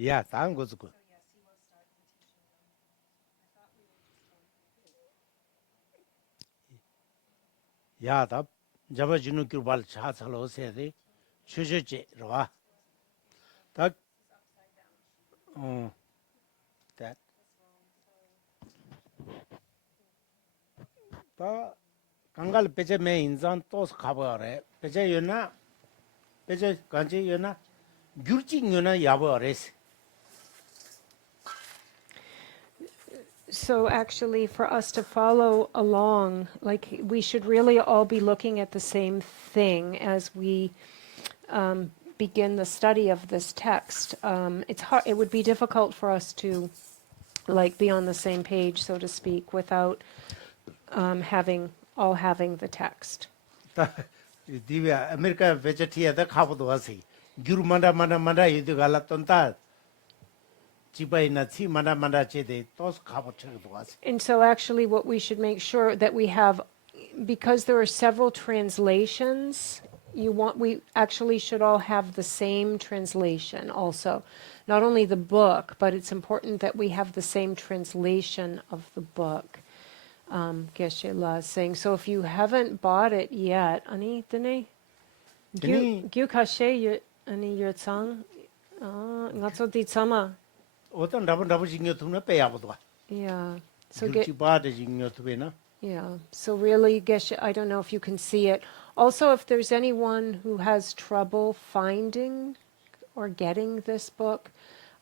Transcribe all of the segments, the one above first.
Yeah, thank goes good. Yeah, that Java Junukubal Chats hello say the Chuche Roa. That that the Kangal Peche may in Zan tos cover, Peche Yuna, Peche Kanchi Yuna, Gurchi Yuna Yabores. So actually, for us to follow along, like we should really all be looking at the same thing as we begin the study of this text. It's hard. It would be difficult for us to like be on the same page, so to speak, without having the text. Divya America Vegetia the Kabu was he. Gurmanda Manda Yudugalatonta. Chiba Natsi Manda Chede, those Kabu was. And so actually what we should make sure that we have, because there are several translations, we actually should all have the same translation also. Not only the book, but it's important that we have the same translation of the book. Geshe La is saying, so if you haven't bought it yet, Ani, Dene? Gyu Kashe, Ani Yutsang? Ngatso Di Tsama. Otan double jing to na pay up. Yeah. So Gurchi bad jing to be na. yeah, so really, Geshe, I don't know if you can see it. Also, if there's anyone who has trouble finding or getting this book,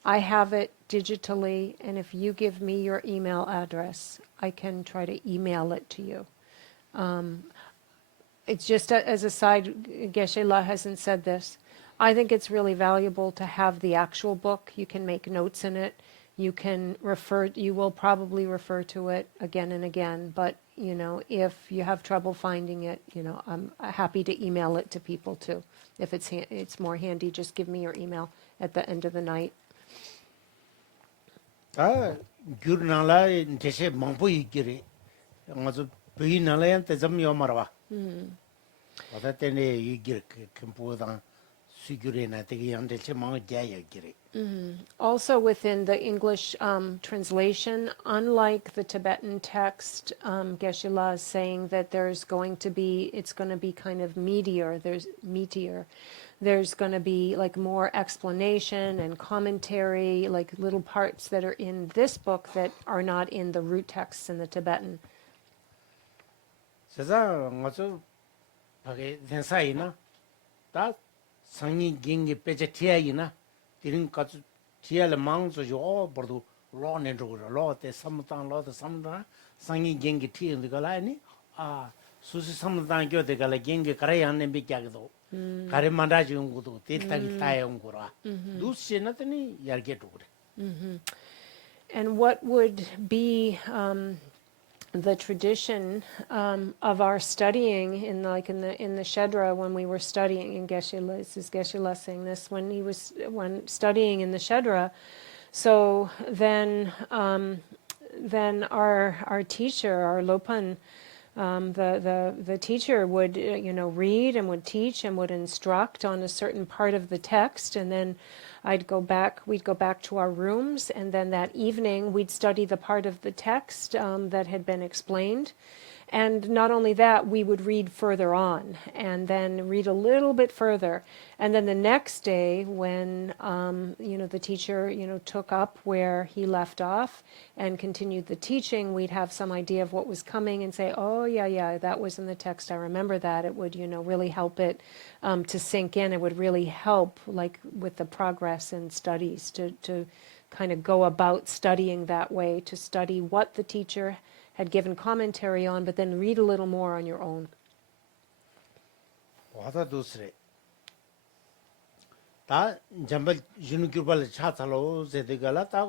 I have it digitally, and if you give me your email address, I can try to email it to you. It's just as a side, Geshe La hasn't said this. I think it's really valuable to have the actual book. You can make notes in it. You will probably refer to it again and again, but if you have trouble finding it, I'm happy to email it to people too. If it's more handy, just give me your email at the end of the night. Gurnala in Teshe Mampu Giri. Was a Pinala and Tezam Yomarwa. Or that any you get composed on Sigurin, I think, on the Chemang Jaya Giri. Also within the English translation, unlike the Tibetan text, Geshe La is saying that it's going to be kind of meatier. There's going to be like more explanation and commentary, like little parts that are in this book that are not in the root texts in the Tibetan. Saza, also, then Saina, that Sangi Gingi Pejetiaina, didn't cut Tiel Mounds or your Bordo, law and law, the Samatan law, the Samda, Sangi Gengi tea in the Galani, Susi Samdan go the Galagengi Karayan and Bigagdo. Karimanda Jungudu, Titaki Tayangura. Do see nothing, Yarget. And what would be the tradition of our studying in the Shedra when we were studying in Geshe-la? This is Geshe-la saying this when studying in the Shedra. So then our teacher, our Lopan, the teacher would read and would teach and would instruct on a certain part of the text, and then we'd go back to our rooms, and then that evening we'd study the part of the text that had been explained. And not only that, we would read further on and then read a little bit further. And then the next day when, the teacher, took up where he left off and continued the teaching, we'd have some idea of what was coming and say, oh, yeah, that was in the text. I remember that. It would, really help it to sink in. It would really help, like, with the progress in studies to kind of go about studying that way, to study what the teacher had given commentary on, but then read a little more on your own. What are those? That Jambal Junukubal Chatalo, the Galata,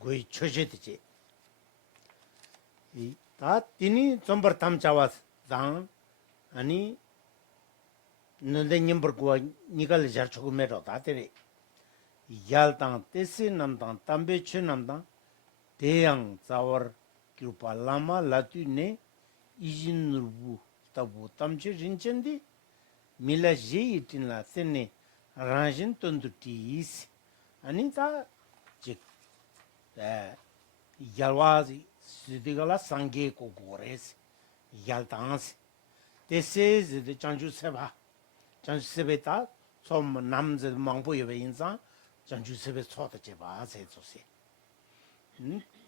Gui Chojetici. That Tini Tomber Tamchawas down, Ani Nundenimbergua Nigal Jarchumedo, that Yaltan, Tessin, Namdan, Tambe Chinamdan, Teang, our Grupa Lama, Latune, Ijinurbu, Tabu, Tamche Rinchendi, Mila Jaitin La Tene, Ranjin Tundutis, Anita 즉 yalwazi sidigala sange ko gores yaldans this is the chanju sebeta som namz mangbo yebe insa chanju sebe chota jeba se jose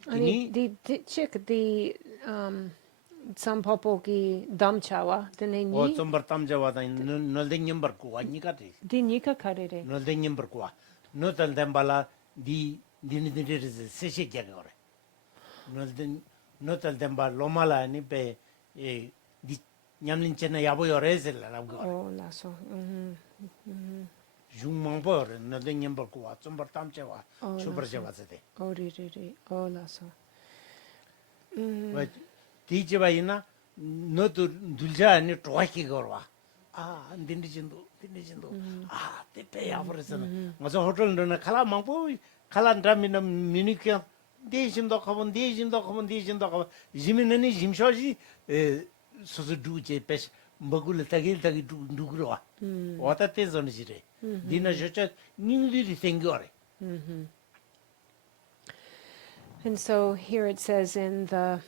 아니 the sampopoki damchawa o dene sombar tamjawa da nolde nyambar ko anika de di nika karere nolde nyambar ko no tal dembala di se se jagore nolde demba lomala ni be di nyamlin chena yabo yoresel la go oh laso jungmangbo nolde nyambar ko sombar tamjawa chubar jawa de oh ri oh laso but 디제바이나 너도 둘자 아니 좋아하기 걸와 아 딘디진도 아 때때야 버렸잖아 맞아 호텔은 칼라 망보 칼란드라미나 미니케 디진도 가본 지민은 짐셔지 소소 두제 베스 먹을 타길 누구로와 왔다 때전지래 디나 저저 닝리리 생겨래 And so here it says in the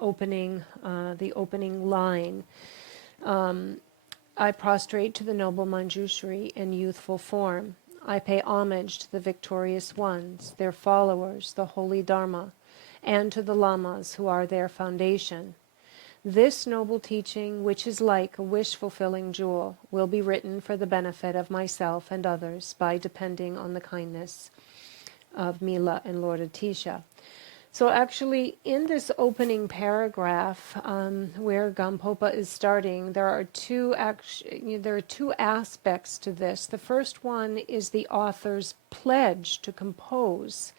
opening line, I prostrate to the noble Manjushri in youthful form. I pay homage to the victorious ones, their followers, the holy Dharma, and to the lamas who are their foundation. This noble teaching, which is like a wish-fulfilling jewel, will be written for the benefit of myself and others by depending on the kindness of Mila and Lord Atisha. So actually, in this opening paragraph, where Gampopa is starting, there are two aspects to this. The first one is the author's pledge to compose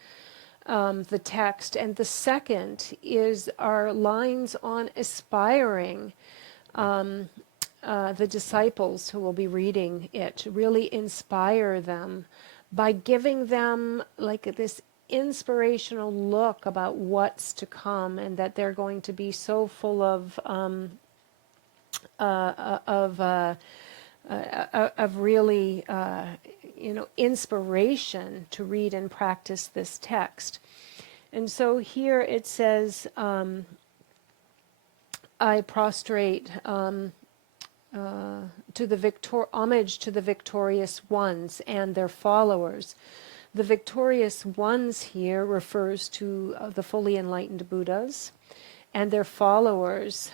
the text, and the second is our lines on aspiring the disciples who will be reading it, really inspire them by giving them like this inspirational look about what's to come, and that they're going to be so full of really inspiration to read and practice this text. And so here it says, I prostrate homage to the victorious ones and their followers. The victorious ones here refers to the fully enlightened Buddhas, and their followers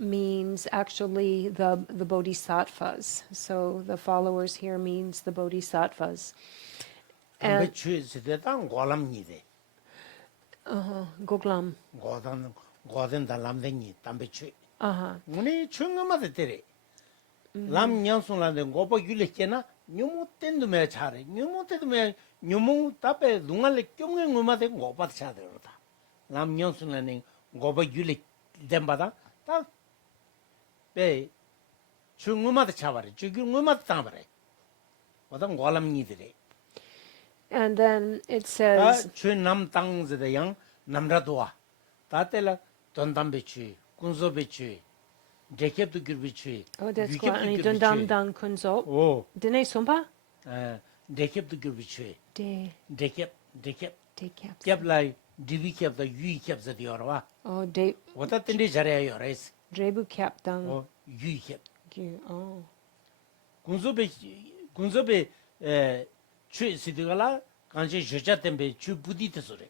means actually the Bodhisattvas. So the followers here means the Bodhisattvas. And Goglam. 고든 달람댕이 담배취 문이 충엄하다 때래 람 냥송라데 고보 율레케나 뇨모텐도메 차레 뇨모텐도메 뇨모 답에 둥알레 껴응에 응마데 고바드 차데로다 람 냥송라네 고보 율레 뎀바다 딱베 충엄하다 차바레 죽응엄하다 담바레 와담 고람니들이 And then it says 춘남 땅즈데 양 남라도와 다텔라 돈담베취 군소베취 데캡도 규르베취 oh that's good and dundam kunzo 오 dine sompa 데캡도 규르베취 de 데캡 caps 캡라이 디비캡다 유이캡자 디어와 oh de 왔다 텐데 잘해요 레스 drebu cap dang 어 유이캡 oh 군소베 취 시디가라 간지 저자템베 취 부디트 소레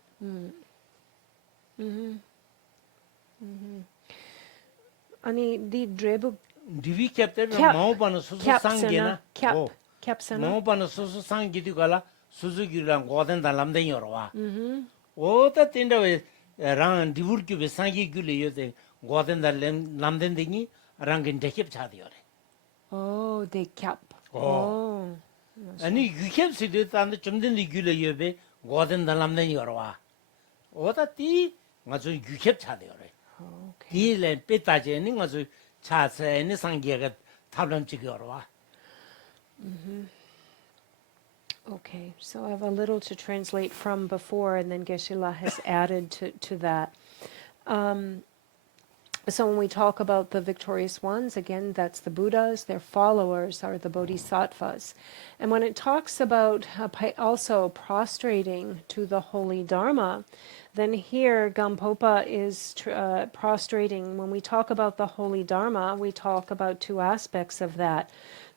아니 디 drebu 디비 캡테르 마오바노 수수 상게나 capsana 마오바노 수수 상기디가라 수수기랑 고된 달람된 여러와 오다 텐데베 랑 디부르기베 상기규레 요데 고된 달람된데니 랑긴 데캡 차디요레 oh they cap oh 아니 유캡스도 단데 좀된디 규레 요베 고된 달람된 여러와 오다 티 맞아 유캡 차디요레 디레 베타제니 맞아 차세니 상계가 탑람 찍어와 Okay, so I have a little to translate from before, and then Geshe-la has added to that. So when we talk about the victorious ones, again, that's the Buddhas, their followers are the bodhisattvas. And when it talks about also prostrating to the holy Dharma, then here Gampopa is prostrating. When we talk about the holy Dharma, we talk about two aspects of that: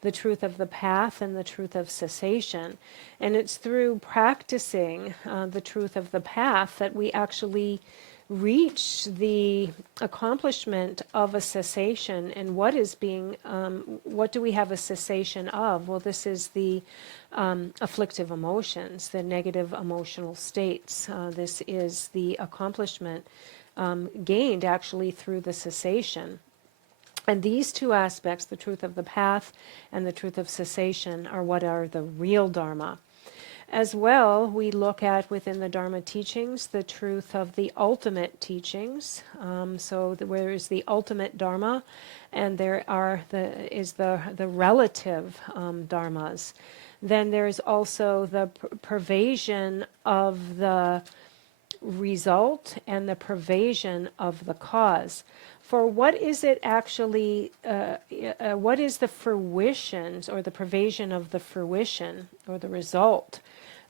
the truth of the path and the truth of cessation. And it's through practicing the truth of the path that we actually reach the accomplishment of a cessation. And what is being, what do we have a cessation of? Well, this is the afflictive emotions, the negative emotional states. This is the accomplishment gained actually through the cessation. And these two aspects, the truth of the path and the truth of cessation, are what are the real Dharma. As well, we look at within the Dharma teachings the truth of the ultimate teachings. Where is the ultimate Dharma, and there are the relative Dharmas. Then there is also the pervasion of the result and the pervasion of the cause. For what is it actually, what is the fruition or the pervasion of the fruition or the result?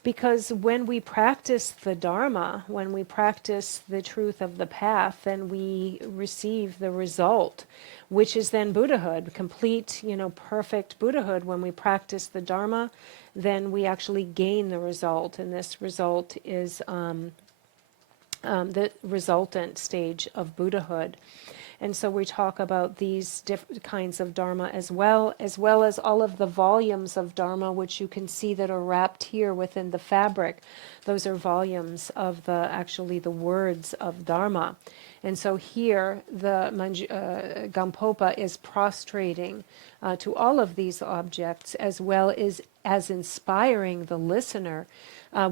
Because when we practice the Dharma, when we practice the truth of the path, then we receive the result, which is then Buddhahood, complete, perfect Buddhahood. When we practice the Dharma, then we actually gain the result, and this result is the resultant stage of Buddhahood. And so we talk about these different kinds of Dharma as well as all of the volumes of Dharma, which you can see that are wrapped here within the fabric. Those are volumes of the words of Dharma. And so here the Gampopa is prostrating to all of these objects, as well as inspiring the listener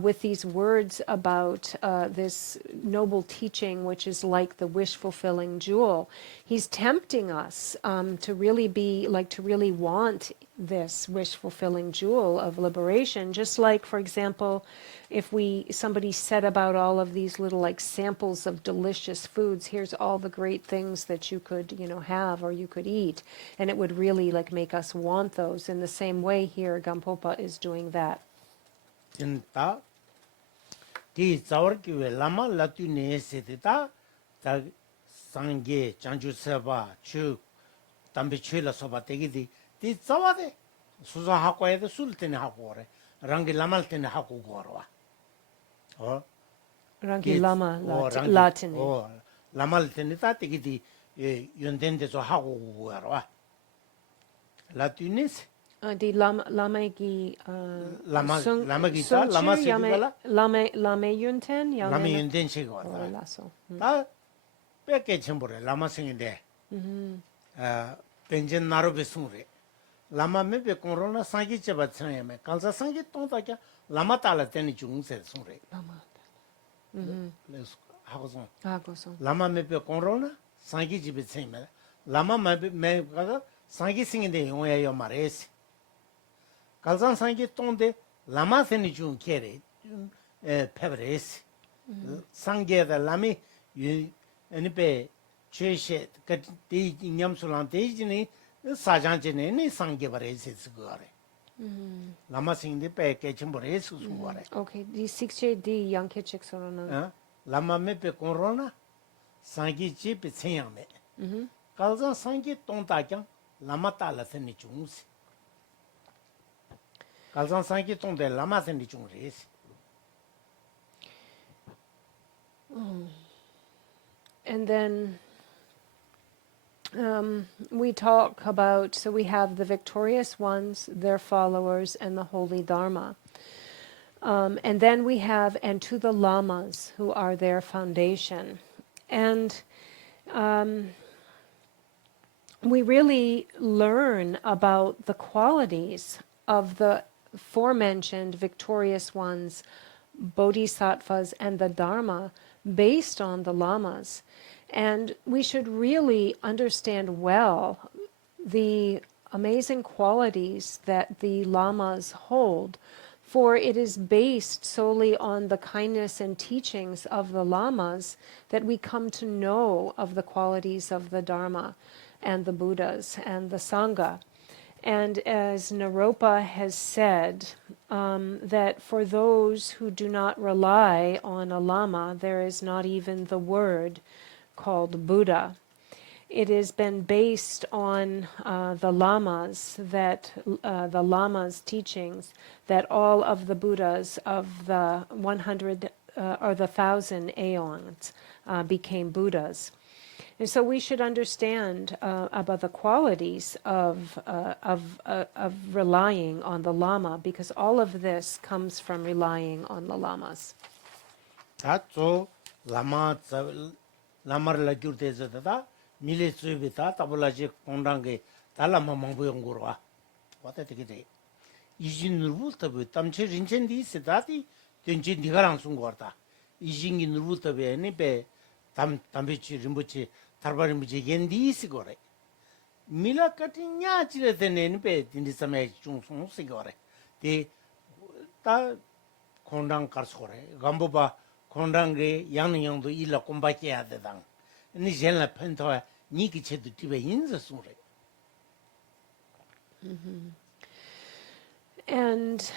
with these words about this noble teaching, which is like the wish-fulfilling jewel. He's tempting us to really want this wish-fulfilling jewel of liberation. Just like, for example, if somebody said about all of these little samples of delicious foods, here's all the great things that you could have or you could eat, and it would really make us want those. In the same way here, Gampopa is doing that. 진짜 디 자월기에 라마 라투네세다 자 상게 장주서바 추 담비 추라 소바 되기디 디 자와데 수자 하고에도 술때네 하고 그래 랑기 라말 때네 하고 거와 Rangi Lama Latine. 라말 때네 다 되기디 연된데서 하고 거와 라투네세 Di lamegi lamagita lama sigala lame yunten lama yunten sigo laso ta peke chembore lama singinde penjen naro besungre lama me be corona sangi cheba tsayame kalsa sangi tonta kya lama tala teni jungse sungre lama les hagoson lama me be corona sangi jibe tsayame lama me kaga sangi singinde yoya yo mares kalsan sangi tonde lama seni jung kere pebres sangi da lami eni pe cheshe kat de nyamsulan tejini sajanje ne sangi bare se sugare lama singde pe kechim bare sugare okay di 6 di yang kechik sorona lama me pe corona sangi chi pe tseyame kalsan sangi tonta kyang lama tala seni jungsi kalsan sangi tonde lama seni jungres and then we talk about, so we have the victorious ones, their followers, and the holy Dharma. And then we have, and to the lamas, who are their foundation. And we really learn about the qualities of the aforementioned victorious ones, bodhisattvas, and the Dharma based on the lamas. And we should really understand well the amazing qualities that the lamas hold For it is based solely on the kindness and teachings of the lamas that we come to know of the qualities of the Dharma and the Buddhas and the Sangha. And as Naropa has said, that for those who do not rely on a lama, there is not even the word called Buddha. It has been based on the lamas teachings, that all of the Buddhas of the 100 or the 1,000 aeons became Buddhas. And so we should understand about the qualities of relying on the lama, because all of this comes from relying on the lamas. 다조 라마를 규르데서다 밀레스비다 타블라지 공랑게 달라마 망보용고로 왔다 되게 돼 이진르부터베 땀체 린첸디 세다디 된지 니가랑 순거다 이진기 누르부터베 네베 담베치 림보치 타르바림지 겐디스고래 밀라카티냐 지레데네베 딘디사메 중송스고래 데다 공랑 가르스고래 감보바 공랑게 양능영도 일라 꼼바케야 되당 니 젤라 펜토 니기 체도 티베 인자 소래. And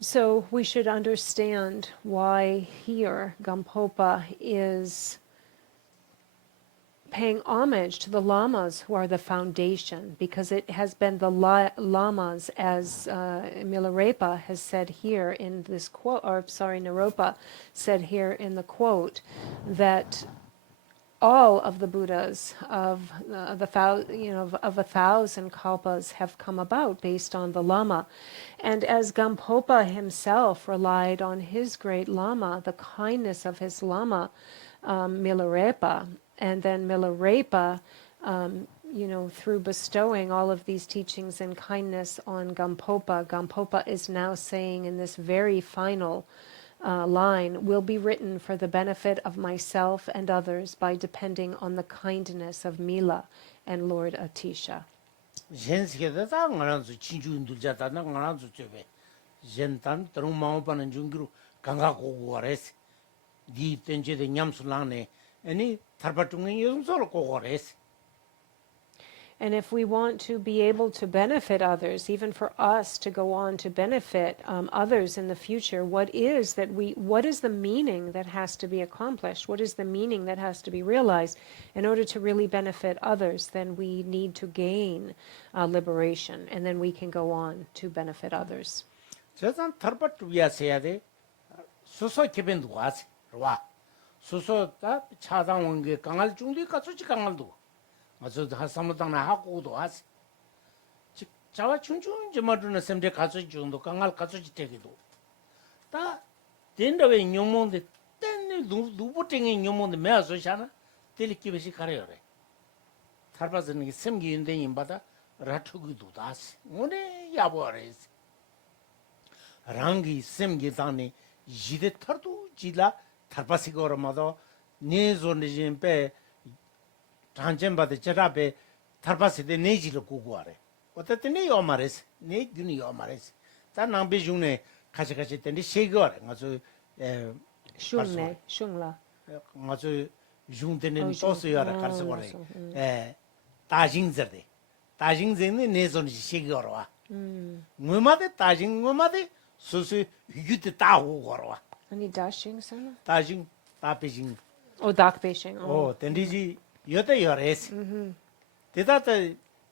so we should understand why here Gampopa is paying homage to the lamas who are the foundation, because it has been the lamas, as Milarepa has said here in this quote, or sorry, Naropa said here in the quote, that all of the Buddhas of of 1,000 kalpas have come about based on the lama. And as Gampopa himself relied on his great lama, the kindness of his lama, Milarepa, and then Milarepa, through bestowing all of these teachings and kindness on Gampopa, Gampopa is now saying in this very final line, will be written for the benefit of myself and others by depending on the kindness of Mila and Lord Atisha. 젠스게다 나란수 친주인들자다나 나란수 쩨베 젠탄 트롱마오파는 중기로 강가고 거레스 디 땡제데 냠술랑네 아니 타르바퉁이 용서로 고거레스. And if we want to be able to benefit others, even for us to go on to benefit others in the future, what is the meaning that has to be accomplished? What is the meaning that has to be realized in order to really benefit others? Then we need to gain liberation, and then we can go on to benefit others. 저선 타르바투비아세야 돼. 소소 기벤도 와세. 와. 소소다 차당 원게 강할 중도 가수지 강할도. 아주 하사무당나 하고도 하세. 자와 춘춘 저마르는 셈데 가수 중도 강할 가수지 되기도. 다 된다왜 뇽몬데 땐네 누부땡이 뇽몬데 매아서샤나 텔리키베시 가려래. 타르바즈는 게 셈기인데 임바다 라투기도 다스. 오네 야보아레스. 랑기 셈기다니 지데 터도 지라 타르바시고라마도 네존지임페 단점바데 저라베 타르바시데 네지를 고고하래. 어떻게네 요마레스. 네 균이 요마레스. 다 남베 중에 같이 때니 세거래. 아주 슝라. 아주 중대는 소스여라 가서 거래. 다징저데. 다징제네 네존지 세거라. 뭐마데 다징 뭐마데 소스 유트 따고 거라. 아니 다싱서나? 다징 다베징. dakbeishing. 덴디지 여대 여레스. 대다다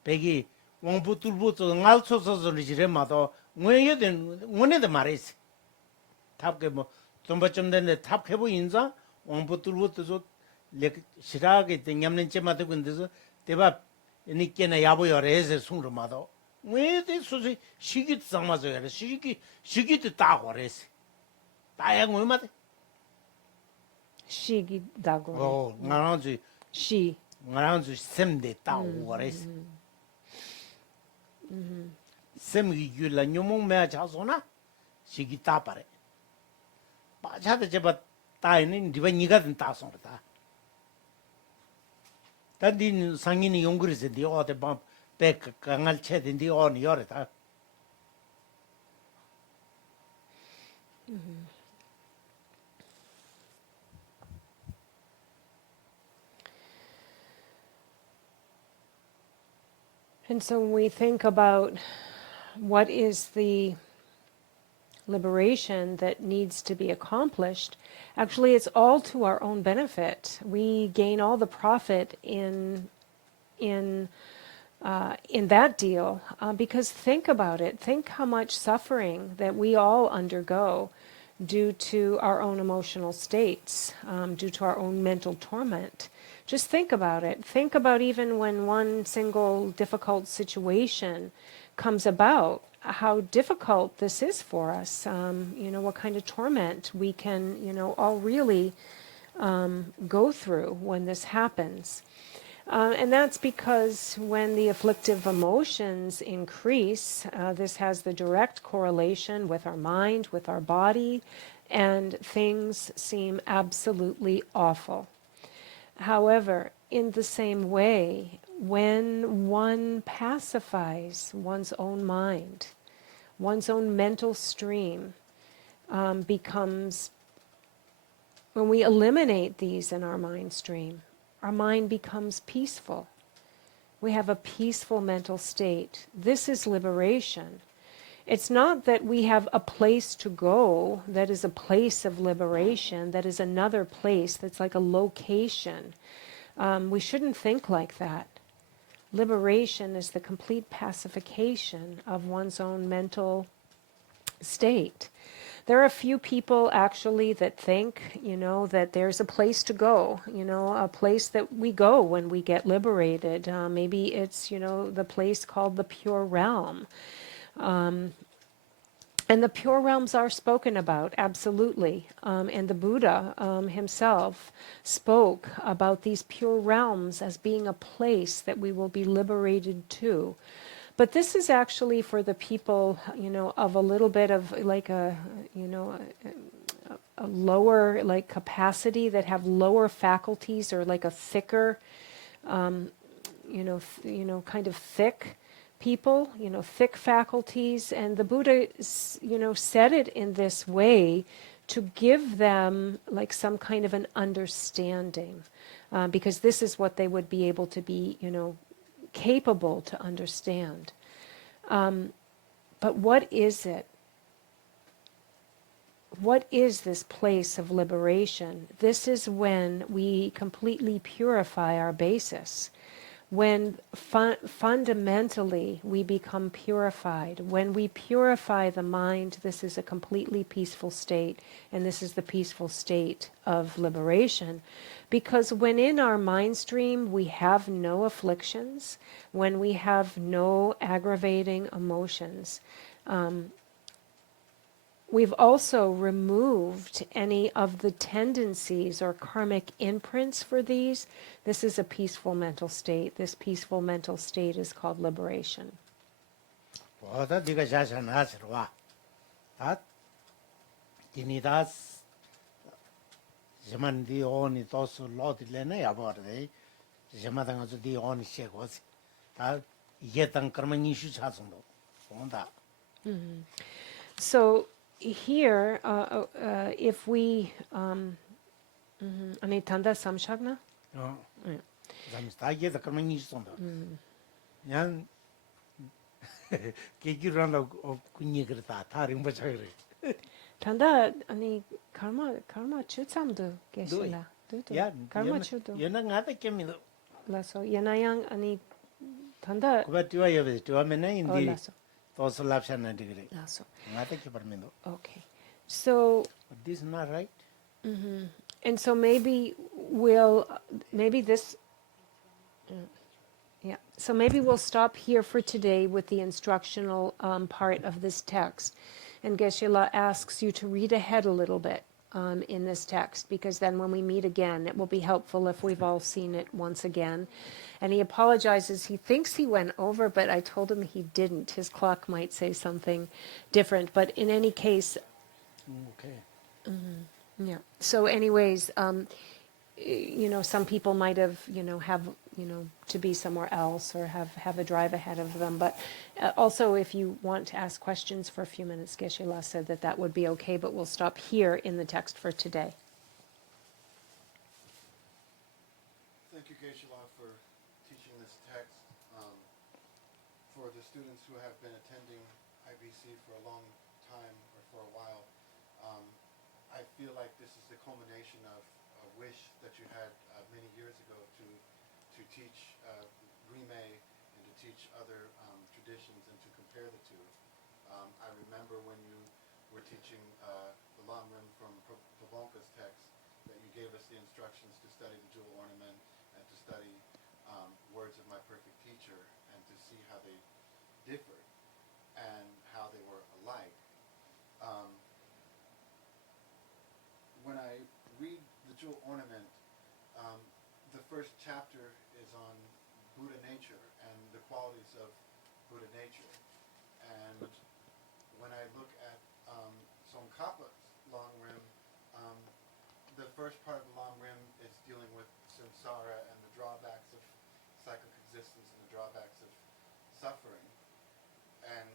베기 왕부tur부터 ngalsososo리지레마도 뭐여든 원에도 말했어. 탑게 뭐 좀바좀 된데 탑해보 인자 왕부tur부터 시라게 땡냠는 째마도 근데서 대바 니께나 야보 여레스 숭르마도 뭐여든 소시 시기도 상마서 시기도 따고레스. 다양 얼마데 시기 다고. 나랑주 시. 나랑주 셈데 따고레스. 셈이 줄라 뇽몽매 자소나 시기 따바래. 빠자데 제바 따이는 리바 니가 된 따송다. 단딘 상인이 용그리세 디오데 백 강알 체든디 온 요레다. And so when we think about what is the liberation that needs to be accomplished, actually it's all to our own benefit. We gain all the profit in that deal, because think about it. Think how much suffering that we all undergo due to our own emotional states, due to our own mental torment. Just think about it. Think about even when one single difficult situation comes about, how difficult this is for us. What kind of torment we can, all really go through when this happens. And that's because when the afflictive emotions increase, this has the direct correlation with our mind, with our body, and things seem absolutely awful. However, in the same way, when one pacifies one's own mind, one's own mental stream becomes, when we eliminate these in our mind stream, our mind becomes peaceful. We have a peaceful mental state. This is liberation. It's not that we have a place to go that is a place of liberation, that is another place that's like a location. We shouldn't think like that. Liberation is the complete pacification of one's own mental state. There are a few people actually that think, that there's a place to go, a place that we go when we get liberated. Maybe it's, the place called the pure realm. And the pure realms are spoken about, absolutely. And the Buddha himself spoke about these pure realms as being a place that we will be liberated to. But this is actually for the people, of a little bit of like a lower like capacity, that have lower faculties, or like a thicker, kind of thick people, thick faculties. And the Buddha, said it in this way to give them like some kind of an understanding, because this is what they would be able to be, capable to understand. But what is it? What is this place of liberation? This is when we completely purify our basis. When fundamentally we become purified. When we purify the mind, this is a completely peaceful state, and this is the peaceful state of liberation. Because when in our mind stream we have no afflictions, when we have no aggravating emotions, we've also removed any of the tendencies or karmic imprints for these. This is a peaceful mental state. This peaceful mental state is called liberation. 보다 네가 자산하시러와. 다 디니다스 제만디 오니 도스 로딜레네 야버데. 제마당아서 디 오니 셰고스. 다 이게 땅 कर्मनिशु 차선도. 본다. So here, if we, 아니 단다 삼샥나? 잠시다 이게 다 कर्मनिशु 선도. 그냥 계기로나 군이 그렇다. 다른 거 잘 그래. 단다 아니 karma 추참도 계실라. 야, karma 추도. 얘는 나한테 깨미도. 라서 얘나양 아니 단다. 그거 뛰어야 뛰어면은 인디 라서. 도스 랍샤나 디그리. 라서. 나한테 깨버면도. Okay. So This is not right. and so maybe this so maybe we'll stop here for today with the instructional part of this text. And Geshe-la asks you to read ahead a little bit in this text, because then when we meet again, it will be helpful if we've all seen it once again. And he apologizes. He thinks he went over, but I told him he didn't. His clock might say something different. But in any case... Okay. Yeah. So anyways, some people might have, to be somewhere else or have a drive ahead of them. But also, if you want to ask questions for a few minutes, Geshe-la said that would be okay, but we'll stop here in the text for today. Thank you, Geshe-la, for teaching this text. For the students who have been attending IBC for a long time or for a while, I feel like this is the culmination of a wish that you had many years ago to teach Rime and to teach other traditions and to compare the two. I remember when you were teaching the Lamrim from Pabonka's text that you gave us the instructions to study the jewel ornament and to study words of my perfect teacher and to see how they differed and how they were alike. When I read the jewel ornament, the first chapter is on Buddha nature and the qualities of Buddha nature. And when I look at Tsongkhapa's long rim, the first part of the long rim is dealing with samsara and the drawbacks of cyclic existence and the drawbacks of suffering. And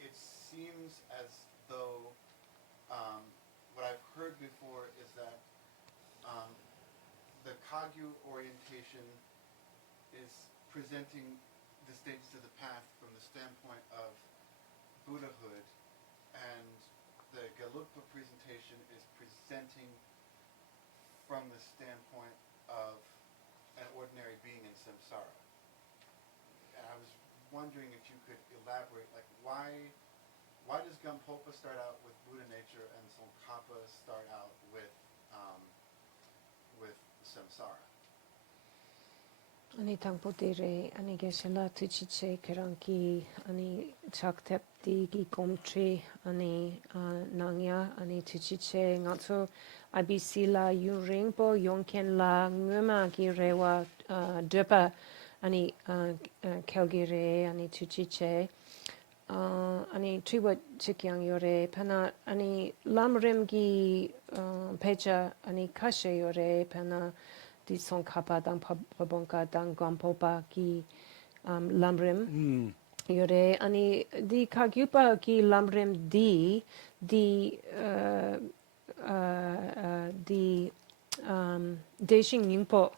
it seems as though what I've heard before is that the Kagyu orientation is presenting the stages of the path from the standpoint of Buddhahood, and the Gelugpa presentation is presenting from the standpoint of an ordinary being in samsara. And I was wondering if you could elaborate, like why does Gampopa start out with Buddha nature and Tsongkhapa start out with samsara? Ani tangpotire, ani Geshe-la tuchiche keranki, ani chaktepti gi komtri, ani nangya, ani tuchiche ngatso IBC la yunringpo yonken la nguma gi rewa depa, ani kelgire, ani tuchiche, ani triwa chikyang yore, pana ani lamrim gi pecha, ani kashe yore, pana di Tsongkhapa dang Pabonka dang Gampopa ki lamrim yore, ani di Kagyupa ki lamrim di Deishing Nyingpo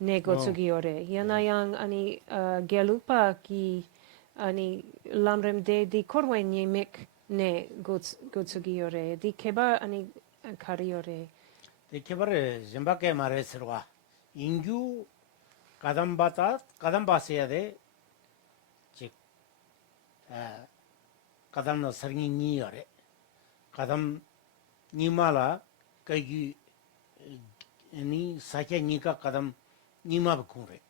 ne gotsugi yore. Yanayang ani Gelugpa ki ani lamrim de di Korwe Nyemik ne gotsugi yore. Di Keba ani kari yore. kebar zimbabwe mare sirwa ingyu kadambasya de chik kadam no sarngi ni yore kadam ni mala kagi ni sakya ni ka kadam ni ma bkure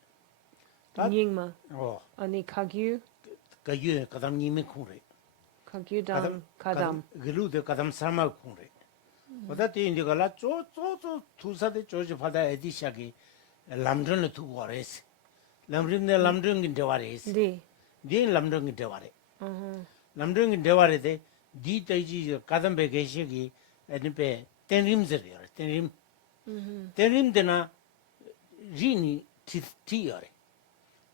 Nyingma. oh Ani Kagyu kagi kadam ni me kure Kagyu dam kadam. gelu de kadam sama kure 어다티 인디가라 쪼쪼쪼 투사데 쪼지 파다 에디샤기 람드르네 투고레스 람드르네 람드르긴 데와레스 디 람드르긴 데와레 람드르긴 데와레데 디 때지 가담베 게시기 에니페 텐림즈리어 텐림데나 리니 티티어레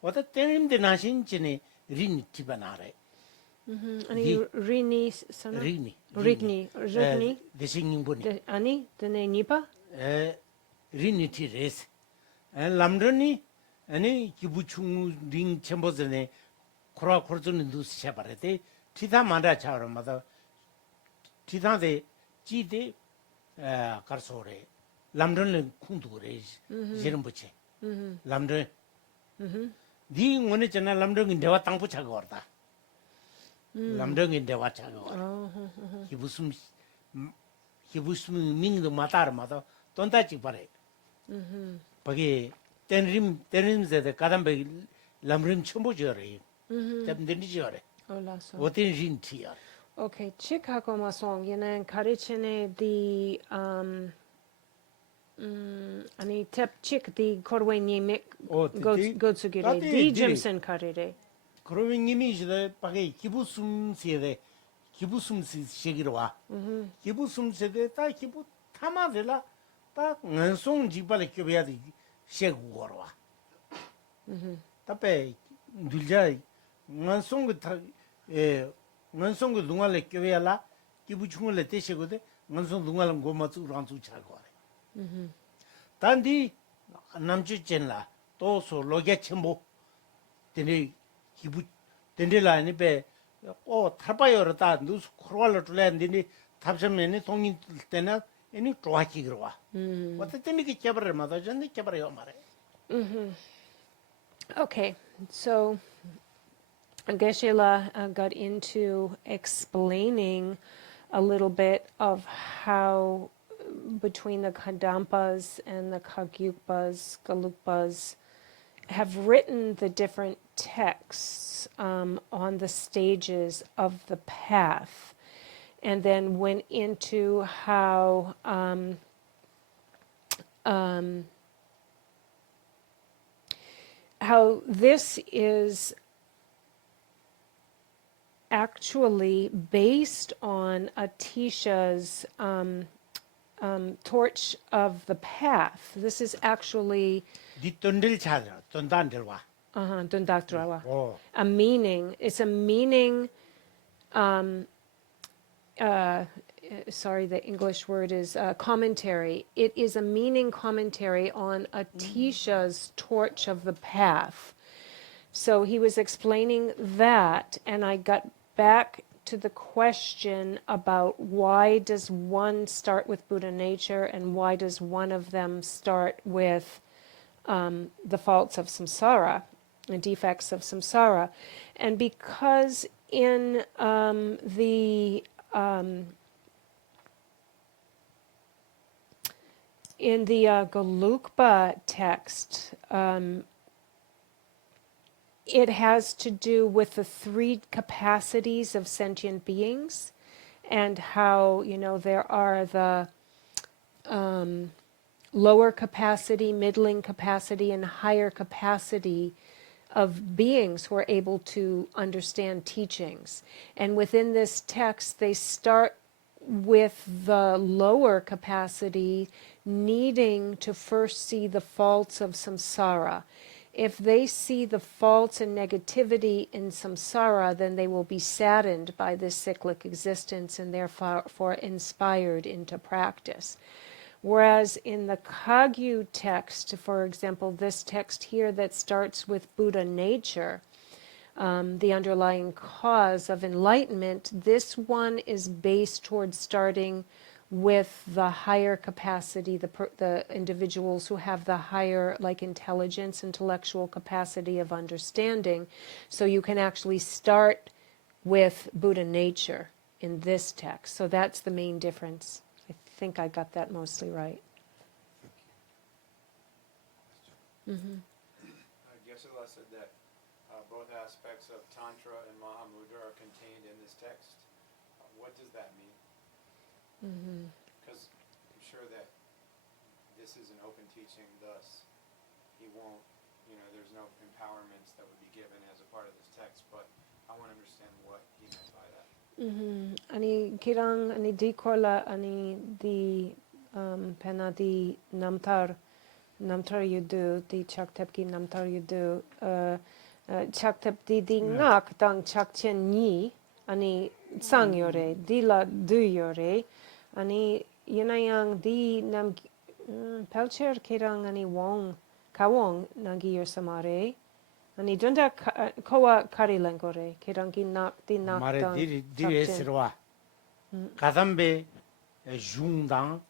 어다 텐림데나 신치네 리니 티바나레 Ani rini sana? Rigni. Rigni. Buni. Ani dene nipa? Rini ti res. Lamdoni ani kibuchung ring chembozene kora korzun dus chabarete tita manda chawra mada tita de jide karsore lamdon kundu res jerumbuche. Lamdon. Di ngone chana lamdon in dewa tangpu chagorda. 람덩이 대화 차고 기부숨 민도 마타르마도 돈다지 바래 거기 땐림제데 가담베 람림 첨부저래 땜든지저래 올라서 어떤 진티야 오케이 치카고 마송 얘는 가르치네 디 아니 탭칙 디 코르웨니 믹 고츠기레 디 짐슨 카레레 그러면 님이 이제 밖에 기부숨세대 기부숨시 시기로 와. 기부숨세대 다 기부 타마들라 다 응송 집발에 교배야지 시고로 와. 답에 늘자 원송의 원송의 동안에 교회라 기부충을 대시거든 원송 동안은 고마츠랑 주차고 단디 남주전라 또소 로게 첨부 되네 기부 된데라니 배오 타바요르다 누스 코르왈로 줄랜디니 탑점면에 동인 때나 애니 좋아하기 그러와 어떻게 그 개발을 맞아 전에 개발해요 말해 Okay, so Geshe-la got into explaining a little bit of how between the Kadampas and the Kagyupas, Galukpas, have written the different texts on the stages of the path, and then went into how this is actually based on Atisha's torch of the path. This is actually 뒷돈들 찾아 돈단들 와 Dundakrawa. 오. A meaning. It's a meaning. Sorry, the English word is commentary. It is a meaning commentary on Atisha's torch of the path. So he was explaining that, and I got back to the question about why does one start with Buddha nature and why does one of them start with the faults of samsara, the defects of samsara. And because in the Gelugpa text, it has to do with the three capacities of sentient beings and how, there are the lower capacity, middling capacity, and higher capacity of beings who are able to understand teachings. And within this text, they start with the lower capacity needing to first see the faults of samsara. If they see the faults and negativity in samsara, then they will be saddened by this cyclic existence and therefore inspired into practice. Whereas in the Kagyu text, for example, this text here that starts with Buddha nature, the underlying cause of enlightenment, this one is based towards starting with the higher capacity, the individuals who have the higher, like, intelligence, intellectual capacity of understanding. So you can actually start with Buddha nature in this text. So that's the main difference. I think I got that mostly right. Geshe-la said that both aspects of Tantra and Mahamudra are contained in this text. What does that mean? Because I'm sure that this is an open teaching, thus he won't, there's no empowerments that would be given as a part of this text, but I want to understand what he meant by that. Ani kirang ani di korla ani di pena di namtar yudu di chaktep ki namtar yudu chaktep di ngak dang chakchen ni ani sang yore di la du yore ani yunayang di nam pelcher kirang ani wong kawong nangi yor samare ani dunda kowa kari lengore kirang ki nak di nak 말에 dang 디에스로와 가담베 중당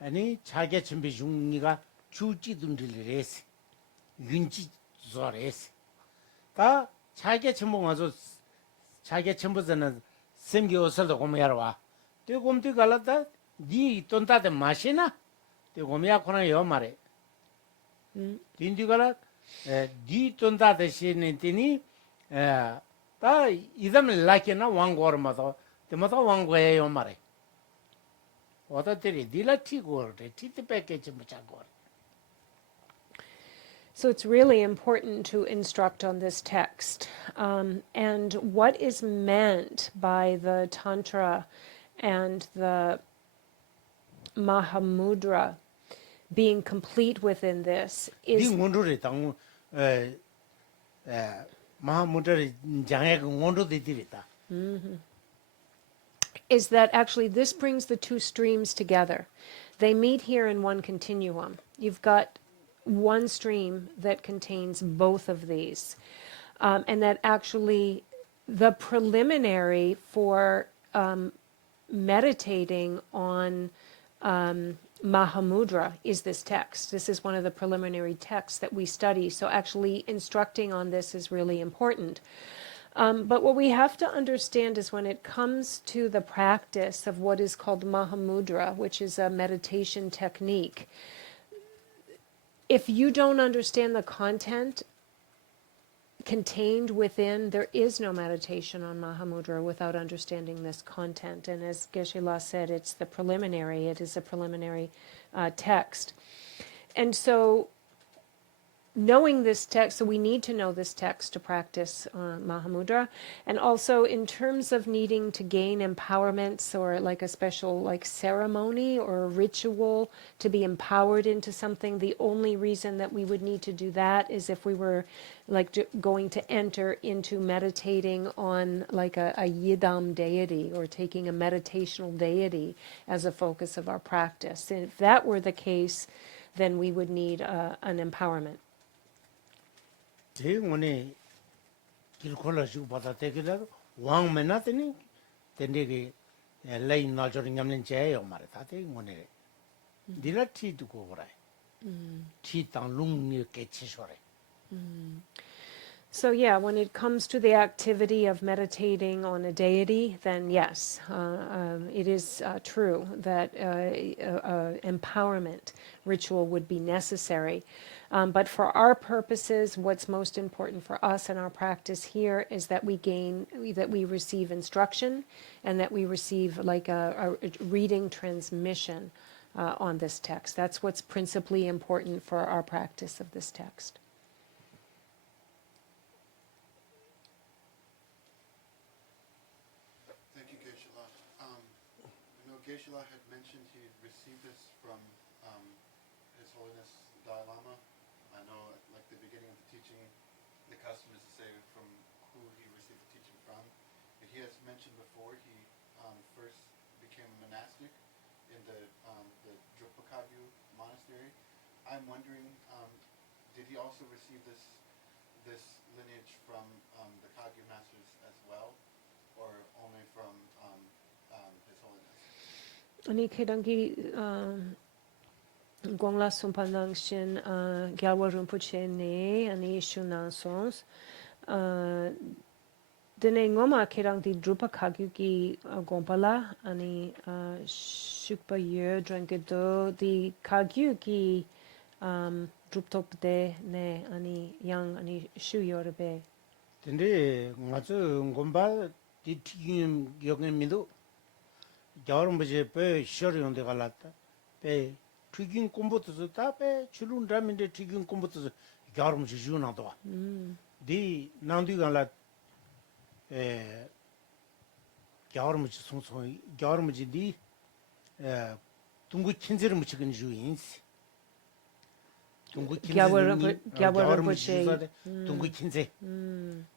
아니 자기 준비 중이가 주지든들레스 윤지 조레스 다 자기 전부 가서 자기 전부서는 생겨서도 고미야와 되곰도 갈라다 니 돈다데 마시나 되곰이야 코나 요 말에 딘디가라 니 돈다데 시는티니 다 이담을 라케나 왕고르마도 데마다 왕고예요 말에 어다들이 딜라티고르데 티티페케치 무차고르. So it's really important to instruct on this text. And what is meant by the Tantra and the Mahamudra being complete within this is... 네 문으로 당 Mahamudra Jangak Wondo de Divita. Is that actually this brings the two streams together. They meet here in one continuum. You've got one stream that contains both of these. And that actually the preliminary for meditating on Mahamudra is this text. This is one of the preliminary texts that we study. So actually instructing on this is really important. But what we have to understand is when it comes to the practice of what is called Mahamudra, which is a meditation technique, if you don't understand the content contained within, there is no meditation on Mahamudra without understanding this content. And as Geshe-la said, it's the preliminary. It is a preliminary text. And so knowing this text, so we need to know this text to practice Mahamudra. And also in terms of needing to gain empowerments or like a special like ceremony or a ritual to be empowered into something, the only reason that we would need to do that is if we were like going to enter into meditating on like a yidam deity or taking a meditational deity as a focus of our practice. And if that were the case, then we would need an empowerment. One Kilkola Shubata take it out, Wang Menatini, then they lay nurturing Yamlin Jay or Maratati, one did not tea to go right. Tea down lung near Ketchishore. So yeah, when it comes to the activity of meditating on a deity, then yes, it is true that empowerment ritual would be necessary. But for our purposes, what's most important for us in our practice here is that we receive instruction and that we receive like a reading transmission on this text. That's what's principally important for our practice of this text. Thank you, Geshe-la. Geshe-la had mentioned he received this from His Holiness the Dalai Lama. I know at like the beginning of the teaching, the custom is to say from who he received the teaching from. But he has mentioned before he first became a monastic in the Drupakagyu monastery. I'm wondering, did he also receive this lineage from the Kagyu masters as well, or only from His Holiness? Ani kedangi gongla sumpanang shin gyalwa rinpoche ne ani shunang sons dene ngoma kerang di drupa kagyu ki gompala ani shukpa ye drangedo di kagyu ki druptok de ne ani yang ani shuyorbe. Tende Matsu Gomba did Yogan Mido. Jarumbaje pe shori on the galata, pe tweaking combotus tape, chulun dram in the tweaking combotus, Jarum Junato. The Nandugalat Jarum Jarumji di Tungu Kinzer Michigan Juins. Tungu Kinzer Tungu Kinze.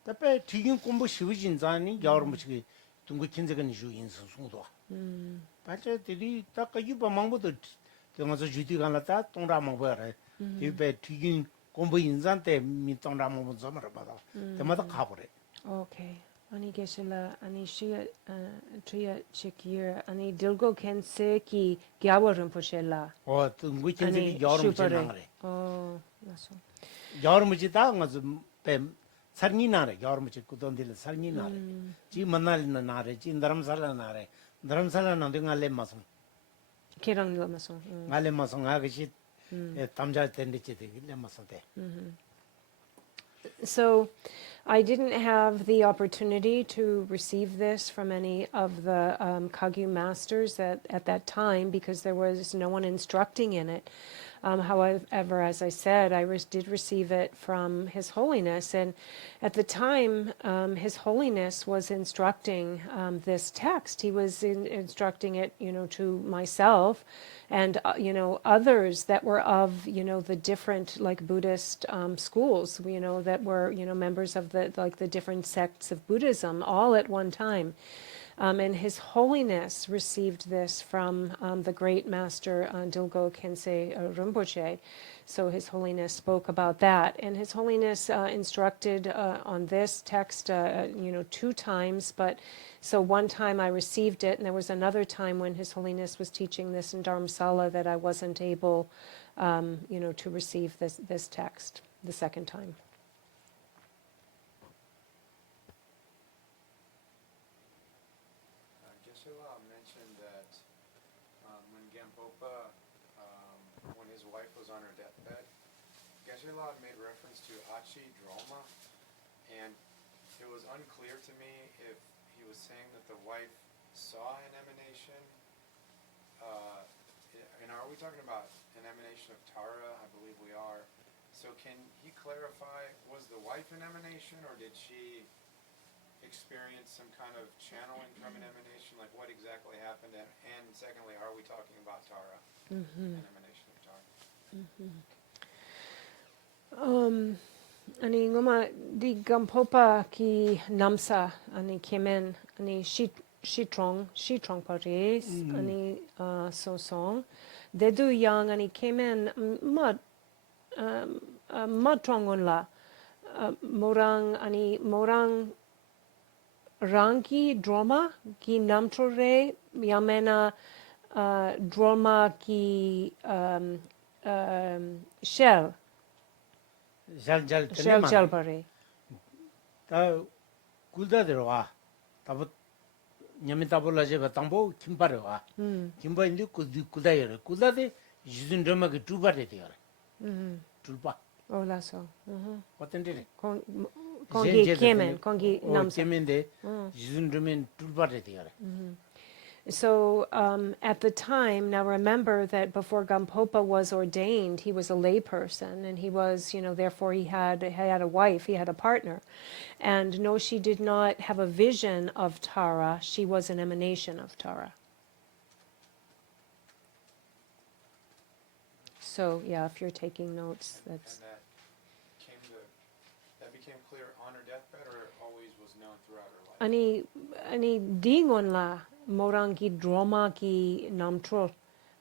The pe tweaking combo shivijin zani, Jarumchi. Tungu Kinzagan Juins Sudo. But the Takayuba Mambo, the Mazo Judiganata, Tonda Mobere, you bet tweaking combo in Zante, Mitonda Momozamara, the mother cover it. Okay. Ani Geshe-la, ani Shia Tria Chikir, ani Dilgo Kenseki, Gyawa Rinpoche la. Or Tungu Kinzi Yormujinare. Oh, that's all. Yormujita was Sarninare, Yormuchikudon Sarninare, G Manalina Nare, G Dharamsala Nare, Dharamsala Nanding Alemason. Kerang Lamason. Alemason Agashit, Tamja Tendichit, Lemasate. So I didn't have the opportunity to receive this from any of the Kagyu masters at that time because there was no one instructing in it. However, as I said, I did receive it from His Holiness, and at the time, His Holiness was instructing this text. He was instructing it, to myself, and others that were of the different like Buddhist schools, that were members of the different sects of Buddhism, all at one time. And His Holiness received this from the great master Dilgo Khyentse Rinpoche. So His Holiness spoke about that, and His Holiness instructed on this text, 2 times. But so one time I received it, and there was another time when His Holiness was teaching this in Dharamsala that I wasn't able, to receive this text the second time. Geshe-la mentioned that when Gampopa, when his wife was on her deathbed, Geshe-la made reference to Achi Droma, and it was unclear to me if he was saying that the wife saw an emanation, and are we talking about an emanation of Tara? I believe we are. So can he clarify, was the wife an emanation, or did she experience some kind of channeling from an emanation? Like what exactly happened? And secondly, are we talking about Tara, an emanation of Tara? Ani ngoma di Gampopa ki namsa ani kemen ani shitrong pares ani so song dedu yang ani kemen matrongon la morang rangi drama ki namtore yamena drama ki shell 잘 pare. 다 굴다들와 다부 냐미 다불라제가 담보 김바르와 김바인데 굴다여 굴다데 유준점하게 두바데 되어 둘바 Olaso. 어떤데 Kongi kemen, kongi namsa. kemen데 유준점엔 둘바데 되어 So at the time, now remember that before Gampopa was ordained, he was a layperson, and he was, therefore he had a wife, he had a partner. And no, she did not have a vision of Tara, she was an emanation of Tara. So yeah, if you're taking notes, that's... And that became clear on her deathbed, or it always was known throughout her life? Ani dingon la morangi drama ki namtro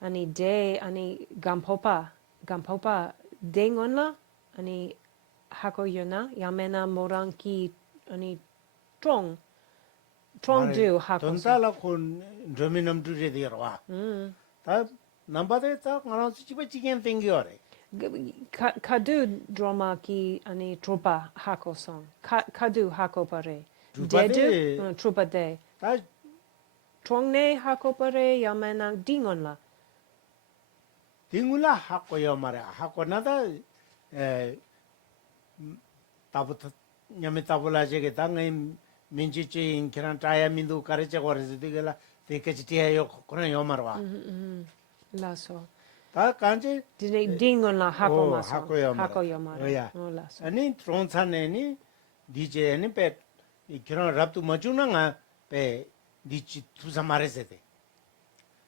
ani de ani Gampopa dingon la ani hako yona yamena morangi ani trong du hako 돈달라 콘 드미넘 두제 되어와 다 남바데 딱 가나 집에 지겐 땡겨래 kadu drama ki ani trupa hako song kadu hako pare Trupa de- dedu trupa de 다 Trongne hakopare yamena dingonla. 딩울라 하고요 말이야 하고나다 에 다부터 냐메 다불라제게 당에 민지주인 그런 타야민도 가르쳐 버려서 되게라 되게지해요 그런 요 말와 Laso. 다 간지 Dine dingonla hako maso. 하고요 Hako yomare. 오야 Oh, laso. 아니 트론산에니 디제니 베 그런 랍도 맞추나가 베 디치 투사 말해세데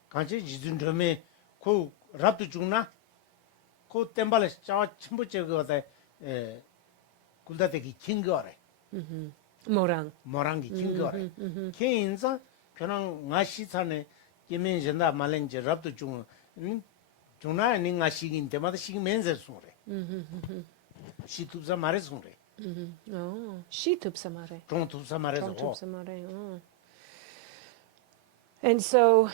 간지 지준점에 그 랍도 죽나 그 템발에 저 침부째 그거다 에 굴다대기 긴 거래 Morang. 모랑기 긴 거래 개인사 그냥 나시산에 예면전다 말렌제 랍도 죽 죽나 아니 나시긴 때마다 시기면서 소래 시투사 말해 소래 Oh, she tupsamare. 좀 투사 말해서 Tupsamare. Oh. And so,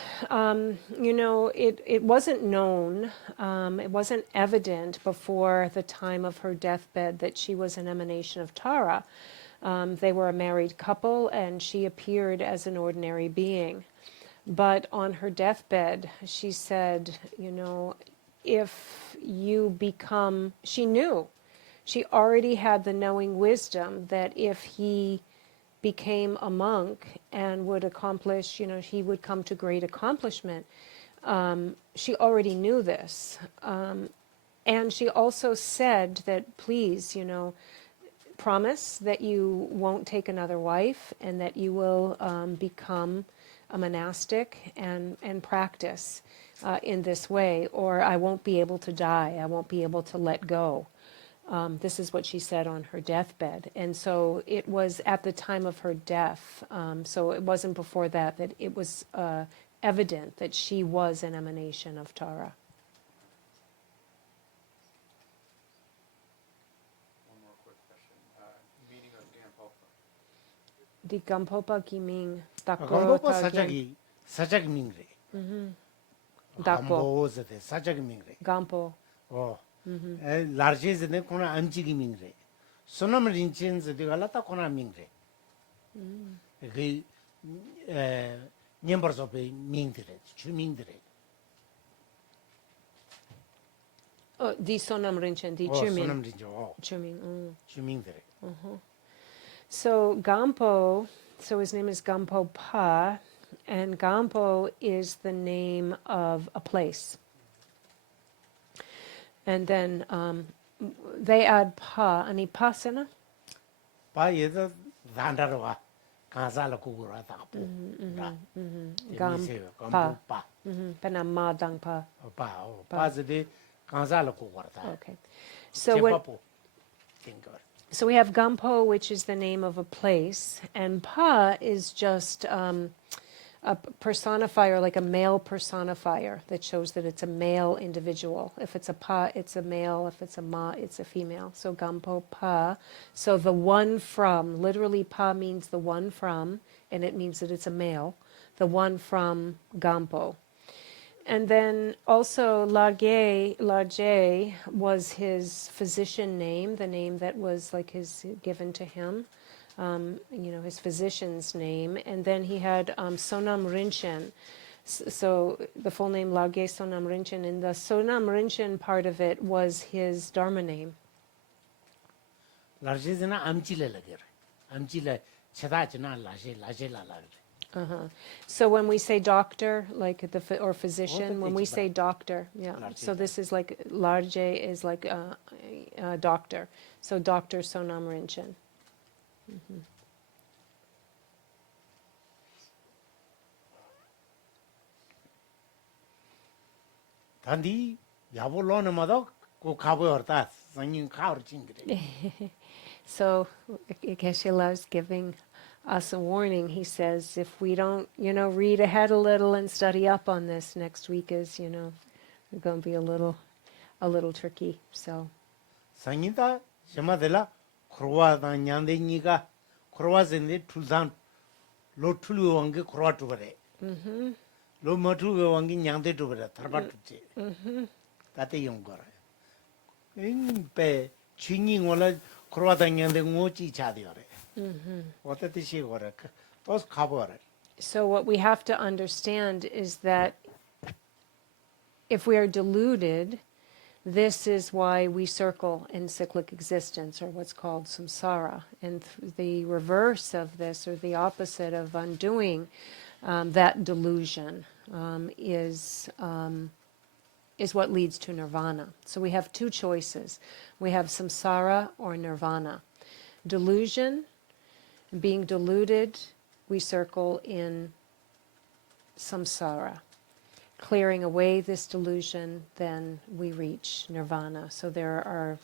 it wasn't known, it wasn't evident before the time of her deathbed that she was an emanation of Tara. They were a married couple, and she appeared as an ordinary being. But on her deathbed, she said, if you become, she knew, she already had the knowing wisdom that if he became a monk and would accomplish, he would come to great accomplishment. She already knew this. And she also said that, please, promise that you won't take another wife and that you will become a monastic and practice in this way, or I won't be able to die. I won't be able to let go. This is what she said on her deathbed. And so it was at the time of her death, so it wasn't before that, that it was evident that she was an emanation of Tara. One more quick question. Meaning of Gampopa. Di Gampopa Giming Dakpo Gampopa Tagin 사자기 밍레. Dakpo 감보즈데 사자기 밍레. Gampo. 라르제즈네 코나 안지기 밍레. 소나무 린친즈데 갈라타 코나 밍레. 그 냠버서베 밍드레. 주밍드레. Di Sonam Rinchen, Di 소나무 Chuming. 린조. Chuming. 주밍드레. So Gampo, so his name is Gampo Pa, and Gampo is the name of a place. And then they add Pa, ani Pasana? 바에서 단다로와 간살로 구구라 다고. 감보파. Panama Dang Pa. 바즈데 간살로 구구라. Okay. So when, 제파포. 띵거. so we have Gampo, which is the name of a place, and Pa is just a personifier, like a male personifier that shows that it's a male individual. If it's a Pa, it's a male. If it's a Ma, it's a female. So Gampo Pa. So the one from, literally Pa means the one from, and it means that it's a male. The one from Gampo. And then also Large was his physician name, the name that was like his given to him, his physician's name. And then he had Sonam Rinchen. So the full name Large Sonam Rinchen. And the Sonam Rinchen part of it was his Dharma name. 라르제즈나 암질레 라게르. 암질레 체다지나 라제라 라게르. So when we say doctor, like or physician, when we teach say doctor, yeah. Large. So this is like Large is like doctor. So Dr. Sonam Rinchen. 단디 야볼로는마도 고 가보였다. 성인 가르친 그래. So Geshe-la is giving us a warning. He says if we don't, read ahead a little and study up on this, next week is, going to be a little tricky. So 성인다 셔마들라 크로와다 냥데니가 크로와젠데 투산 로툴루 왕게 크로와투 그래. 로 머투게 왕게 냥데 투그래. 타바투지. 다테 용거라. 인베 칭잉 원래 크로와다 냥데 ngochi 차디어래. 어떻게 시거래. 또 가버래. So what we have to understand is that if we are deluded, this is why we circle in cyclic existence, or what's called samsara. And the reverse of this, or the opposite of undoing that delusion, is what leads to nirvana. So we have two choices. We have samsara or nirvana. Delusion, being deluded, we circle in samsara. Clearing away this delusion, then we reach nirvana. So there are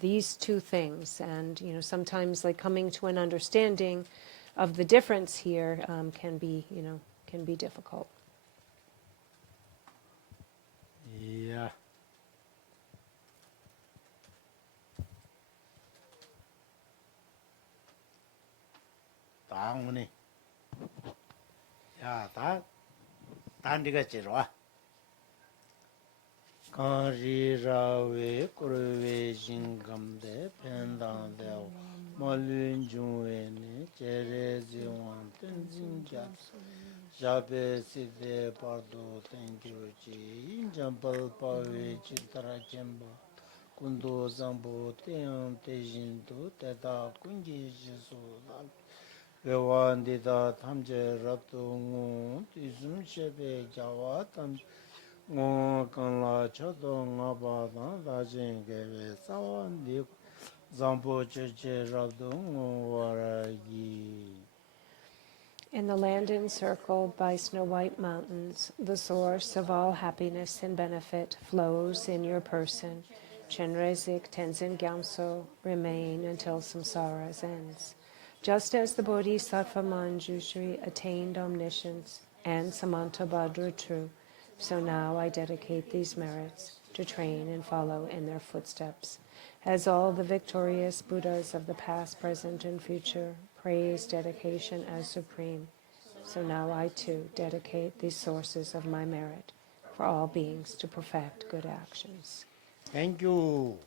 these two things, and sometimes like coming to an understanding of the difference here can be difficult. Yeah. 다음에 야, 단디가 지러와. 가리라웨 꾸르웨 진감데 펜당데 말륜중웨네 제레지왕 뜬진자 자베시데 파도 땡큐지 인잠벌파웨 치타라쳔바 군도 잠보 땡 테진도 테다 군지지소다 외완디다 탐제 랍동우 뒤숨셰베 자와 탐 kanla chodo ngaba dan da jin ge sawan di zampo che rabdo waragi. In the land encircled by snow-white mountains, the source of all happiness and benefit flows in your person. Chenrezik Tenzin Gyamso, remain until samsara's ends. Just as the Bodhisattva Manjushri attained omniscience and Samantabhadra true, so now I dedicate these merits to train and follow in their footsteps. As all the victorious Buddhas of the past, present, and future praise dedication as supreme, so now I too dedicate these sources of my merit for all beings to perfect good actions. Thank you.